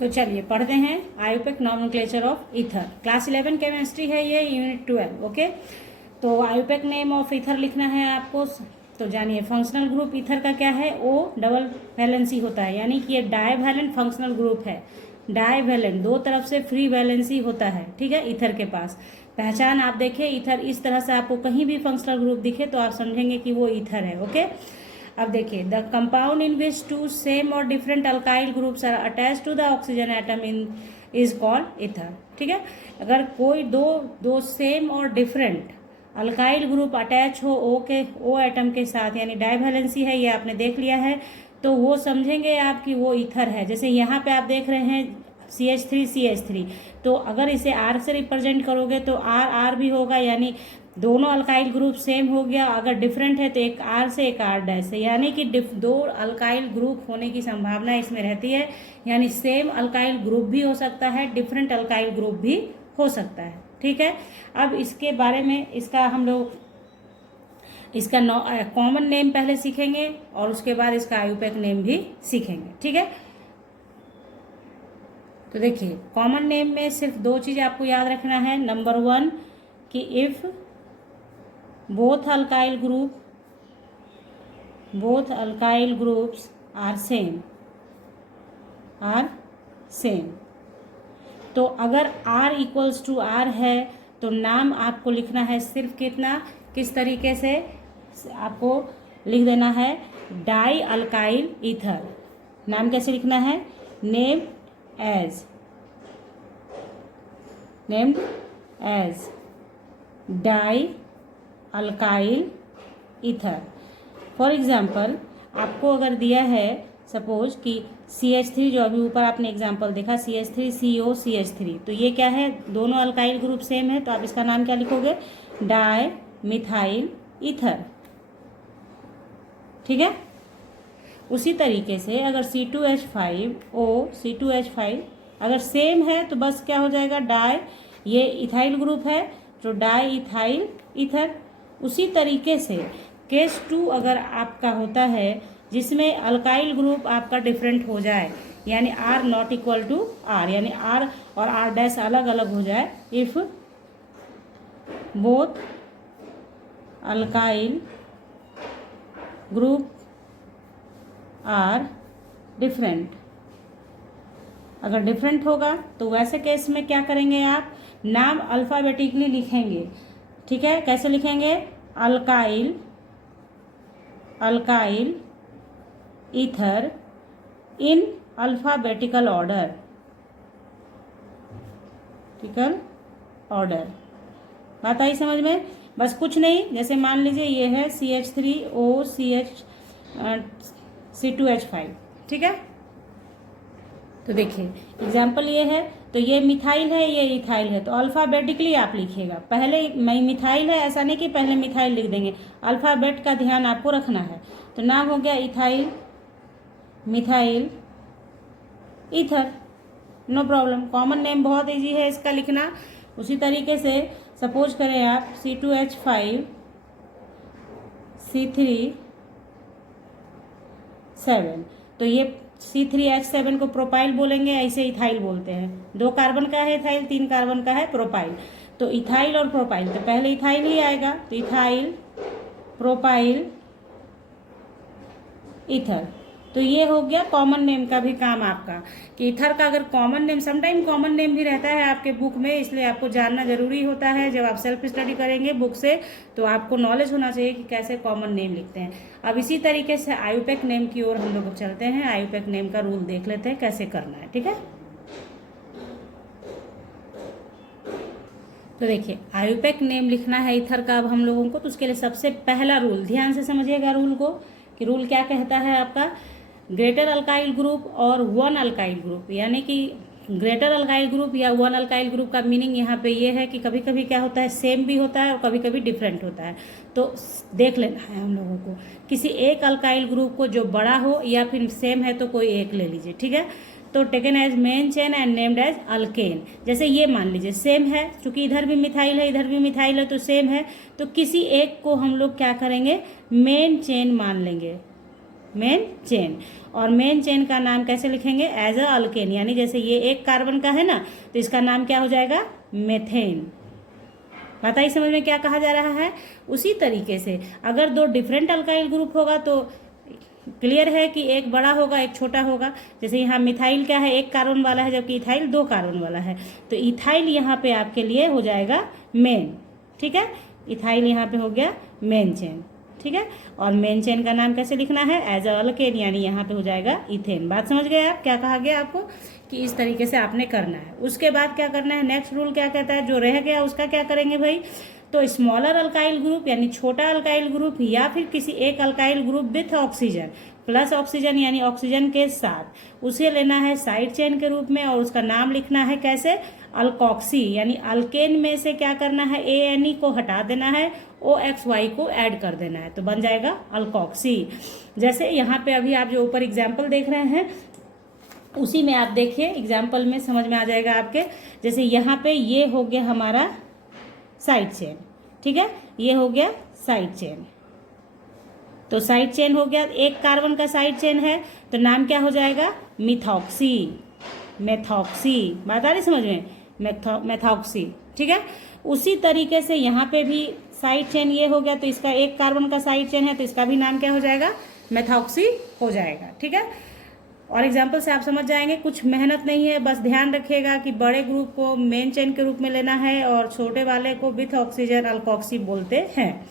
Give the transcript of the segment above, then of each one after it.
तो चलिए पढ़ते हैं IUPAC nomenclature of ether. Class 11 chemistry है ये, यूनिट 12। ओके, तो आयुपेक नेम ऑफ ईथर लिखना है आपको। तो जानिए फंक्शनल ग्रुप ईथर का क्या है, ओ डबल वैलेंसी होता है, यानी कि ये डाईवैलेंट फंक्शनल ग्रुप है। डाईवैलेंट, दो तरफ से फ्री वैलेंसी होता है, ठीक है, ईथर के पास। पहचान आप देखें, ईथर इस तरह से आपको कहीं भी फंक्शनल ग्रुप दिखे तो आप समझेंगे कि वो ईथर है। ओके, अब देखिए, the compound in which two same और different alkyl groups are attach to the oxygen atom in is called ether. ठीक है, अगर कोई दो सेम और डिफरेंट अल्काइल ग्रुप अटैच हो ओ एटम के साथ, यानी डाईवैलेंसी है, ये आपने देख लिया है, तो वो समझेंगे आप कि वो ईथर है। जैसे यहाँ पे आप देख रहे हैं CH3 तो अगर इसे R से रिप्रेजेंट करोगे तो R भी होगा, यानी दोनों अल्काइल ग्रुप सेम हो गया। अगर डिफरेंट है तो एक R से एक R डैश से, यानी कि दो अल्काइल ग्रुप होने की संभावना इसमें रहती है। यानी सेम अल्काइल ग्रुप भी हो सकता है, डिफरेंट अल्काइल ग्रुप भी हो सकता है। ठीक है, अब इसके बारे में इसका हम लोग इसका कॉमन नेम पहले सीखेंगे और उसके बाद इसका आयुपेक नेम भी सीखेंगे। ठीक है, तो देखिए कॉमन नेम में सिर्फ दो चीज आपको याद रखना है। नंबर 1 कि if both alkyl groups are same, तो अगर R इक्वल्स टू R है तो नाम आपको लिखना है सिर्फ किस तरीके से आपको लिख देना है, डाई अल्काइल ईथर। नाम कैसे लिखना है, named as di alkyl ether. For example आपको अगर दिया है सपोज कि CH3, जो अभी ऊपर आपने एग्जाम्पल देखा CH3CO CH3, तो ये क्या है, दोनों अल्काइल ग्रुप सेम है, तो आप इसका नाम क्या लिखोगे, डाई मिथाइल ईथर। ठीक है, उसी तरीके से अगर C2H5 अगर सेम है तो बस क्या हो जाएगा, डाई, ये इथाइल ग्रुप है तो डाई इथाइल ईथर। उसी तरीके से केस 2 अगर आपका होता है जिसमें अल्काइल ग्रुप आपका डिफरेंट हो जाए, यानी R not equal to R, यानी R और R डैश अलग अलग हो जाए, if both alkyl group are different, अगर डिफरेंट होगा तो वैसे केस में क्या करेंगे, आप नाम अल्फ़ाबेटिकली लिखेंगे। ठीक है, कैसे लिखेंगे, alkyl ether in alphabetical order, बात आई समझ में। बस कुछ नहीं, जैसे मान लीजिए ये है CH3OC2H5, ठीक है, तो देखिए एग्जाम्पल ये है, तो ये मिथाइल है, ये इथाइल है, तो अल्फ़ाबेटिकली आप लिखिएगा। पहले मिथाइल है, ऐसा नहीं कि पहले मिथाइल लिख देंगे, अल्फ़ाबेट का ध्यान आपको रखना है। तो नाम हो गया ethyl methyl ether, no problem. Common name बहुत इजी है इसका लिखना। उसी तरीके से सपोज करें आप C2H5 C3H7, तो ये C3H7 को प्रोपाइल बोलेंगे, ऐसे इथाइल बोलते हैं। 2 कार्बन का है इथाइल, 3 कार्बन का है प्रोपाइल, तो इथाइल और प्रोपाइल, तो पहले इथाइल ही आएगा, तो इथाइल प्रोपाइल ईथर। तो ये हो गया कॉमन नेम का भी काम आपका, कि ईथर का अगर common name, sometime common name भी रहता है आपके बुक में, इसलिए आपको जानना जरूरी होता है। जब आप सेल्फ स्टडी करेंगे बुक से तो आपको नॉलेज होना चाहिए कि कैसे कॉमन नेम लिखते हैं। अब इसी तरीके से आयुपेक नेम की ओर हम लोग चलते हैं। आयुपेक नेम का रूल देख लेते हैं कैसे करना है। ठीक है, तो देखिए आयुपेक नेम लिखना है ईथर का अब हम लोगों को, तो उसके लिए सबसे पहला रूल, ध्यान से समझिएगा रूल को, कि रूल क्या कहता है आपका, ग्रेटर अल्काइल ग्रुप और 1 अल्काइल ग्रुप, यानी कि ग्रेटर अल्काइल ग्रुप या 1 अल्काइल ग्रुप का मीनिंग यहाँ पे ये है कि कभी कभी क्या होता है, सेम भी होता है और कभी कभी डिफरेंट होता है। तो देख लेना है हम लोगों को, किसी एक अल्काइल ग्रुप को जो बड़ा हो या फिर सेम है तो कोई एक ले लीजिए। ठीक है, तो taken as main chain and named as alkane. जैसे ये मान लीजिए सेम है, क्योंकि इधर भी मिथाइल है इधर भी मिथाइल है, तो सेम है, तो किसी एक को हम लोग क्या करेंगे, मेन चेन मान लेंगे। Main chain. और मेन चेन का नाम कैसे लिखेंगे? एज अ अल्केन, यानी जैसे ये एक कार्बन का है ना, तो इसका नाम क्या हो जाएगा? मेथेन। बात आई समझ में क्या कहा जा रहा है? उसी तरीके से अगर दो डिफरेंट अल्काइल ग्रुप होगा तो क्लियर है कि एक बड़ा होगा एक छोटा होगा। जैसे यहाँ मिथाइल क्या है? एक कार्बन वाला है, जबकि इथाइल 2 कार्बन वाला है। तो इथाइल यहाँ पे आपके लिए हो जाएगा मेन। ठीक है, इथाइल यहाँ पे हो गया मेन चेन। ठीक है, और मेन चेन का नाम कैसे लिखना है? एज अ अल्केन, यानी यहाँ पे हो जाएगा इथेन। बात समझ गए आप? क्या कहा गया आपको कि इस तरीके से आपने करना है। उसके बाद क्या करना है? नेक्स्ट रूल क्या कहता है? जो रह गया उसका क्या करेंगे भाई? तो स्मॉलर अल्काइल ग्रुप यानी छोटा अल्काइल ग्रुप या फिर किसी एक alkyl group with oxygen plus oxygen यानी ऑक्सीजन के साथ, उसे लेना है साइड चेन के रूप में और उसका नाम लिखना है कैसे? अल्कोक्सी। यानी अल्केन में से क्या करना है? ANE को हटा देना है, OXY को ऐड कर देना है, तो बन जाएगा अल्कोक्सी। जैसे यहाँ पे अभी आप जो ऊपर एग्जाम्पल देख रहे हैं उसी में आप देखिए, एग्जाम्पल में समझ में आ जाएगा आपके। जैसे यहाँ पे ये हो गया हमारा साइड चेन, ठीक है, ये हो गया साइड चेन। तो साइड चेन हो गया, एक कार्बन का साइड चेन है तो नाम क्या हो जाएगा? Methoxy, methoxy. बात आ रही समझ में? मेथॉक्सी। ठीक है, उसी तरीके से यहाँ पे भी साइड चेन ये हो गया, तो इसका एक कार्बन का साइड चेन है तो इसका भी नाम क्या हो जाएगा? मेथॉक्सी हो जाएगा। ठीक है, और एग्जाम्पल से आप समझ जाएंगे, कुछ मेहनत नहीं है, बस ध्यान रखिएगा कि बड़े ग्रुप को मेन चेन के रूप में लेना है और छोटे वाले को विथ ऑक्सीजन अल्कोक्सी बोलते हैं।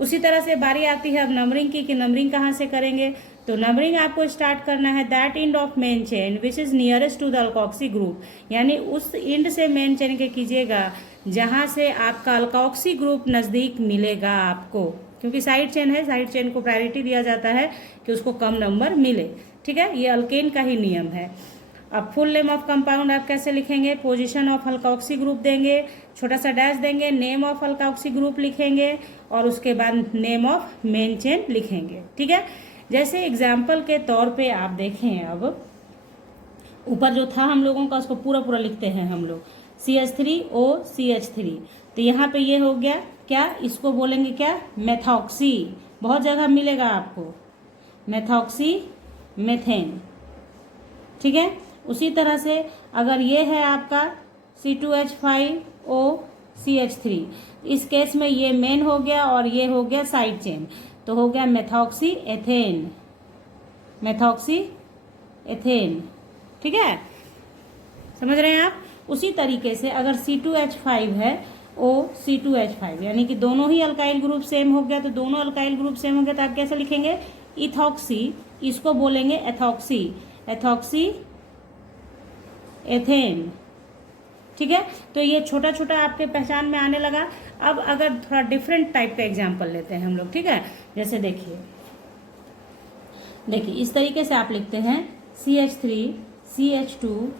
उसी तरह से बारी आती है अब नंबरिंग की, कि नंबरिंग कहाँ से करेंगे? तो नंबरिंग आपको स्टार्ट करना है that end of main chain which is nearest to the alkoxy group, यानी उस एंड से मेन चेन के कीजिएगा जहां से आपका अल्कोक्सी ग्रुप नजदीक मिलेगा आपको, क्योंकि साइड चेन है, साइड चेन को प्रायोरिटी दिया जाता है कि उसको कम नंबर मिले। ठीक है, ये अल्केन का ही नियम है। अब फुल नेम ऑफ कंपाउंड आप कैसे लिखेंगे? पोजीशन ऑफ अल्कोक्सी ग्रुप देंगे, छोटा सा डैश देंगे, नेम ऑफ अल्कोक्सी ग्रुप लिखेंगे और उसके बाद नेम ऑफ मेन चेन लिखेंगे। ठीक है, जैसे एग्जाम्पल के तौर पे आप देखें, अब ऊपर जो था हम लोगों का उसको पूरा पूरा लिखते हैं हम लोग, CH3OCH3। तो यहाँ पे ये हो गया क्या? इसको बोलेंगे क्या? मेथॉक्सी। बहुत जगह मिलेगा आपको मेथॉक्सी मेथेन। ठीक है, उसी तरह से अगर ये है आपका C2H5OCH3, इस केस में ये मेन हो गया और ये हो गया साइड चेन, तो हो गया मेथॉक्सी एथेन, मेथॉक्सी एथेन। ठीक है, समझ रहे हैं आप? उसी तरीके से अगर C2H5 है OC2H5, यानी कि दोनों ही अल्काइल ग्रुप सेम हो गया, तो दोनों अल्काइल ग्रुप सेम हो गया तो आप कैसे लिखेंगे? इथॉक्सी, इसको बोलेंगे एथॉक्सी, एथॉक्सी एथेन। ठीक है, तो ये छोटा छोटा आपके पहचान में आने लगा। अब अगर थोड़ा डिफरेंट टाइप का एग्जांपल लेते हैं हम लोग। ठीक है, जैसे देखिए इस तरीके से आप लिखते हैं CH3 CH2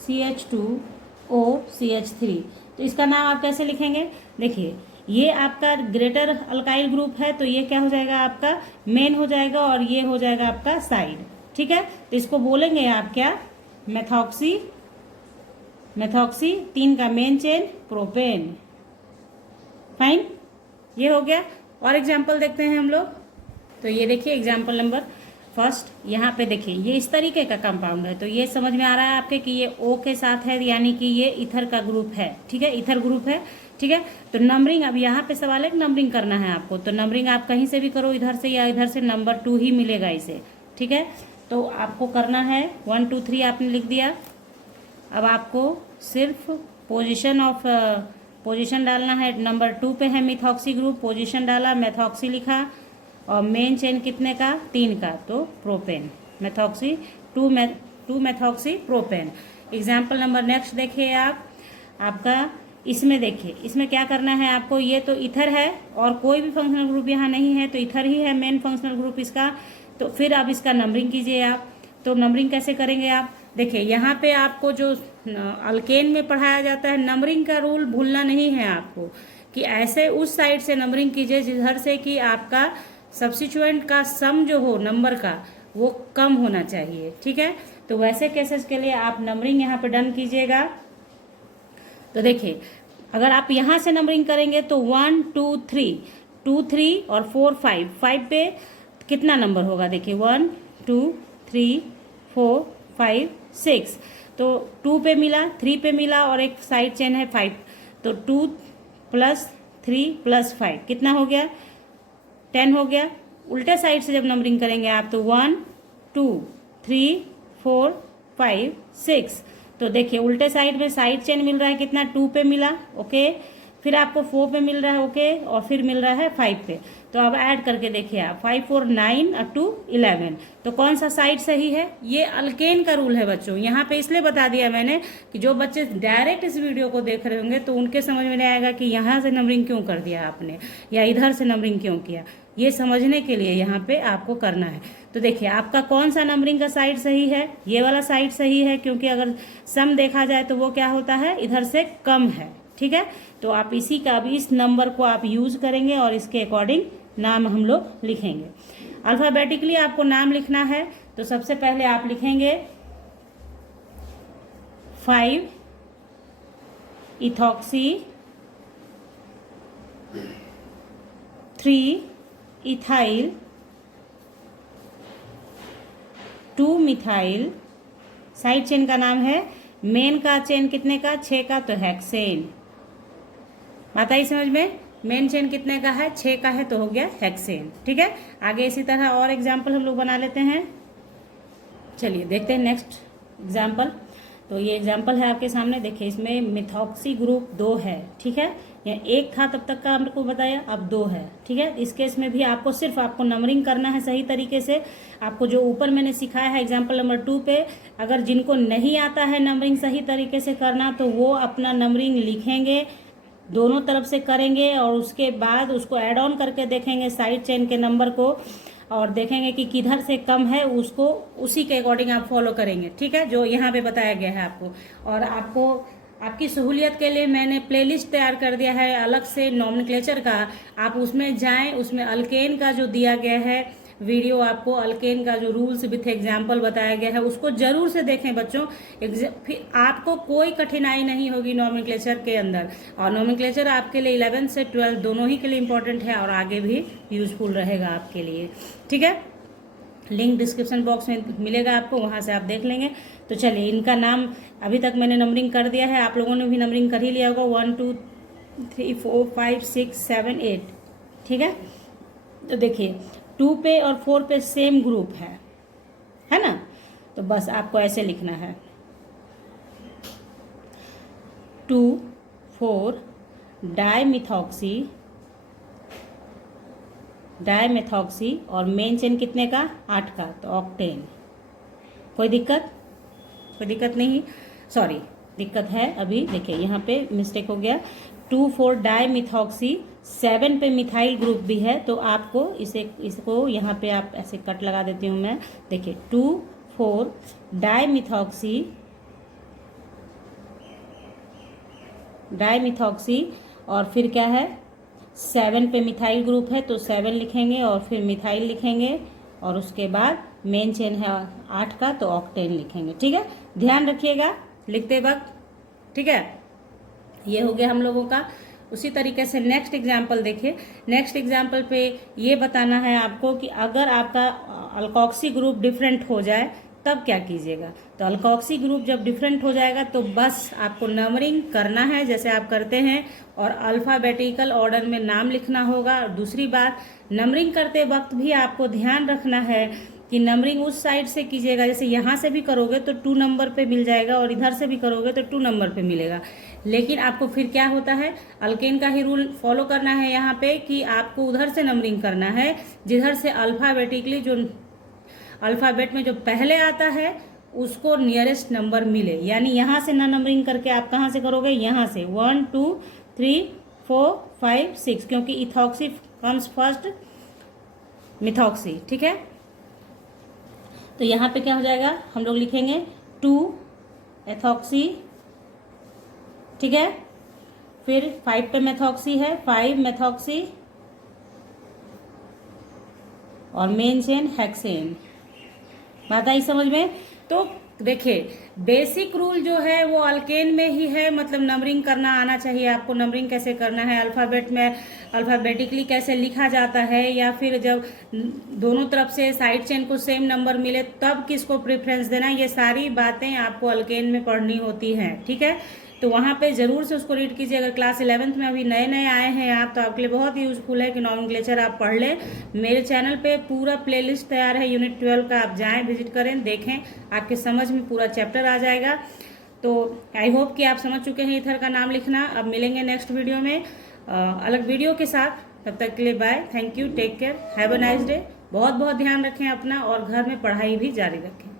CH2O CH3, तो इसका नाम आप कैसे लिखेंगे? देखिए, ये आपका ग्रेटर अल्काइल ग्रुप है तो ये क्या हो जाएगा? आपका मेन हो जाएगा और ये हो जाएगा आपका साइड। ठीक है, तो इसको बोलेंगे आप क्या? मेथॉक्सी, मेथॉक्सी 3 का मेन चेन प्रोपेन। फाइन, ये हो गया। और एग्जाम्पल देखते हैं हम लोग। तो ये देखिए एग्जाम्पल नंबर फर्स्ट, यहाँ पे देखिए ये इस तरीके का कंपाउंड है, तो ये समझ में आ रहा है आपके कि ये O के साथ है, यानी कि ये ईथर का ग्रुप है। ठीक है, ईथर ग्रुप है। ठीक है, तो नंबरिंग, अब यहाँ पे सवाल है कि नंबरिंग करना है आपको, तो नंबरिंग आप कहीं से भी करो, इधर से या इधर से, नंबर 2 ही मिलेगा इसे। ठीक है, तो आपको करना है 1 2 3 आपने लिख दिया। अब आपको सिर्फ पोजीशन डालना है। नंबर 2 पे है मिथॉक्सी ग्रुप, पोजीशन डाला, मेथॉक्सी लिखा, और मेन चेन कितने का? 3 का, तो propane, methoxy 2 methoxy propane. Example number next देखिए आप, आपका इसमें देखिए, इसमें क्या करना है आपको? ये तो ईथर है और कोई भी फंक्शनल ग्रुप यहाँ नहीं है, तो ईथर ही है मेन फंक्शनल ग्रुप इसका। तो फिर अब इसका नंबरिंग कीजिए आप। तो नंबरिंग कैसे करेंगे आप? देखिए, यहाँ पे आपको जो अल्केन में पढ़ाया जाता है, नंबरिंग का रूल भूलना नहीं है आपको, कि ऐसे उस साइड से नंबरिंग कीजिए जिधर से कि आपका सब्स्टिट्यूएंट का सम जो हो नंबर का वो कम होना चाहिए। ठीक है, तो वैसे केसेस के लिए आप नंबरिंग यहाँ पे डन कीजिएगा। तो देखिए, अगर आप यहाँ से नंबरिंग करेंगे तो 1 2 3 2 3 और 4 5 5 पे कितना नंबर होगा, देखिए 1 2 3 4 5 6, तो 2 पे मिला, 3 पे मिला और एक साइड चेन है 5, तो 2 + 3 + 5 कितना हो गया, 10 हो गया। उल्टे साइड से जब नंबरिंग करेंगे आप तो 1 2 3 4 5 6, तो देखिए उल्टे साइड में साइड चेन मिल रहा है कितना, 2 पे मिला, ओके, फिर आपको 4 पे मिल रहा है, ओके, और फिर मिल रहा है 5 पे। तो अब ऐड करके देखिए आप 5 4 9 और 2 11, तो कौन सा साइड सही है, ये अल्केन का रूल है बच्चों। यहाँ पे इसलिए बता दिया मैंने कि जो बच्चे डायरेक्ट इस वीडियो को देख रहे होंगे तो उनके समझ में नहीं आएगा कि यहाँ से नंबरिंग क्यों कर दिया आपने या इधर से नंबरिंग क्यों किया, ये समझने के लिए यहाँ पे आपको करना है। तो देखिए आपका कौन सा नंबरिंग का साइड सही है, ये वाला साइड सही है, क्योंकि अगर सम देखा जाए तो वो क्या होता है, इधर से कम है, ठीक है। तो आप इसी का भी इस नंबर को आप यूज करेंगे और इसके अकॉर्डिंग नाम हम लोग लिखेंगे। अल्फाबेटिकली आपको नाम लिखना है, तो सबसे पहले आप लिखेंगे 5 ethoxy, 3 ethyl, 2 methyl, side chain का नाम है, मेन का चेन कितने का, 6 का, तो हेक्सेन। बात आई समझ में, मेन चेन कितने का है, 6 का है, तो हो गया हेक्सेन, ठीक है। आगे इसी तरह और एग्जाम्पल हम लोग बना लेते हैं। चलिए देखते हैं नेक्स्ट एग्जाम्पल। तो ये एग्जाम्पल है आपके सामने, देखिए इसमें मिथॉक्सी ग्रुप 2 है, ठीक है। यहाँ 1 था तब तक का हमको बताया, अब 2 है, ठीक है। इस केस में भी आपको सिर्फ आपको नंबरिंग करना है सही तरीके से। आपको जो ऊपर मैंने सिखाया है एग्जाम्पल नंबर 2 पे, अगर जिनको नहीं आता है नंबरिंग सही तरीके से करना तो वो अपना नंबरिंग लिखेंगे, दोनों तरफ से करेंगे और उसके बाद उसको ऐड ऑन करके देखेंगे साइड चेन के नंबर को और देखेंगे कि किधर से कम है, उसको उसी के अकॉर्डिंग आप फॉलो करेंगे, ठीक है, जो यहाँ पे बताया गया है आपको। और आपको आपकी सहूलियत के लिए मैंने प्लेलिस्ट तैयार कर दिया है अलग से नॉमेनक्लेचर का, आप उसमें जाएं, उसमें अल्केन का जो दिया गया है वीडियो, आपको अल्केन का जो रूल्स विथ एग्जाम्पल बताया गया है उसको जरूर से देखें बच्चों। फिर आपको कोई कठिनाई नहीं होगी नॉमेनक्लेचर के अंदर, और नॉमेनक्लेचर आपके लिए 11 से 12 दोनों ही के लिए इम्पोर्टेंट है और आगे भी यूजफुल रहेगा आपके लिए, ठीक है। लिंक डिस्क्रिप्शन बॉक्स में मिलेगा आपको, वहां से आप देख लेंगे। तो चलिए इनका नाम अभी तक मैंने नंबरिंग कर दिया है, आप लोगों ने भी नंबरिंग कर ही लिया होगा, 1 2 3 4 5 6 7 8, ठीक है। तो देखिए 2 पे और 4 पे सेम ग्रुप है ना, तो बस आपको ऐसे लिखना है 2 4 डाइमेथॉक्सी और मेन चेन कितने का, 8 का, तो ऑक्टेन। कोई दिक्कत नहीं, सॉरी दिक्कत है अभी, देखिए यहाँ पे मिस्टेक हो गया, 2 4 डाइमिथॉक्सी, 7 पे मिथाइल ग्रुप भी है, तो आपको इसको यहाँ पे आप ऐसे कट लगा देती हूँ मैं, देखिए 2 4 डाइमिथॉक्सी और फिर क्या है 7 पे मिथाइल ग्रुप है, तो 7 लिखेंगे और फिर मिथाइल लिखेंगे और उसके बाद मेन चेन है 8 का, तो ऑक्टेन लिखेंगे, ठीक है। ध्यान रखिएगा लिखते वक्त, ठीक है। ये हो गया हम लोगों का। उसी तरीके से नेक्स्ट एग्जाम्पल देखिए, नेक्स्ट एग्जाम्पल पे ये बताना है आपको कि अगर आपका अल्कोक्सी ग्रुप डिफरेंट हो जाए तब क्या कीजिएगा। तो अल्कोक्सी ग्रुप जब डिफरेंट हो जाएगा तो बस आपको नंबरिंग करना है जैसे आप करते हैं और अल्फ़ाबेटिकल ऑर्डर में नाम लिखना होगा। और दूसरी बात, नंबरिंग करते वक्त भी आपको ध्यान रखना है कि नंबरिंग उस साइड से कीजिएगा, जैसे यहाँ से भी करोगे तो 2 नंबर पे मिल जाएगा और इधर से भी करोगे तो 2 नंबर पे मिलेगा। लेकिन आपको फिर क्या होता है, अल्केन का ही रूल फॉलो करना है यहाँ पे कि आपको उधर से नंबरिंग करना है जिधर से अल्फ़ाबेटिकली जो अल्फ़ाबेट में जो पहले आता है उसको नियरेस्ट नंबर मिले। यानी यहाँ से ना नंबरिंग करके आप कहाँ से करोगे, यहाँ से 1 2 3 4 5 6, क्योंकि इथॉक्सी कम्स फर्स्ट मिथॉक्सी, ठीक है। तो यहाँ पे क्या हो जाएगा, हम लोग लिखेंगे 2 एथॉक्सी, ठीक है। फिर 5 पे मेथॉक्सी है, 5 मेथॉक्सी और मेन चेन हेक्सेन। बात आई समझ में। तो देखिए बेसिक रूल जो है वो अल्केन में ही है, मतलब नंबरिंग करना आना चाहिए आपको। नंबरिंग कैसे करना है, अल्फ़ाबेट में अल्फ़ाबेटिकली कैसे लिखा जाता है, या फिर जब दोनों तरफ से साइड चेन को सेम नंबर मिले तब किसको प्रेफरेंस देना, ये सारी बातें आपको अल्केन में पढ़नी होती हैं, ठीक है। तो वहाँ पे ज़रूर से उसको रीड कीजिए। अगर क्लास 11th में अभी नए नए आए हैं आप, तो आपके लिए बहुत यूज़फुल है कि नॉमेनक्लेचर आप पढ़ लें। मेरे चैनल पे पूरा प्लेलिस्ट तैयार है यूनिट 12 का, आप जाएं विजिट करें, देखें, आपके समझ में पूरा चैप्टर आ जाएगा। तो आई होप कि आप समझ चुके हैं ईथर का नाम लिखना। अब मिलेंगे नेक्स्ट वीडियो में अलग वीडियो के साथ। तब तक के लिए bye, thank you, take care, have a nice day. बहुत बहुत ध्यान रखें अपना, और घर में पढ़ाई भी जारी रखें।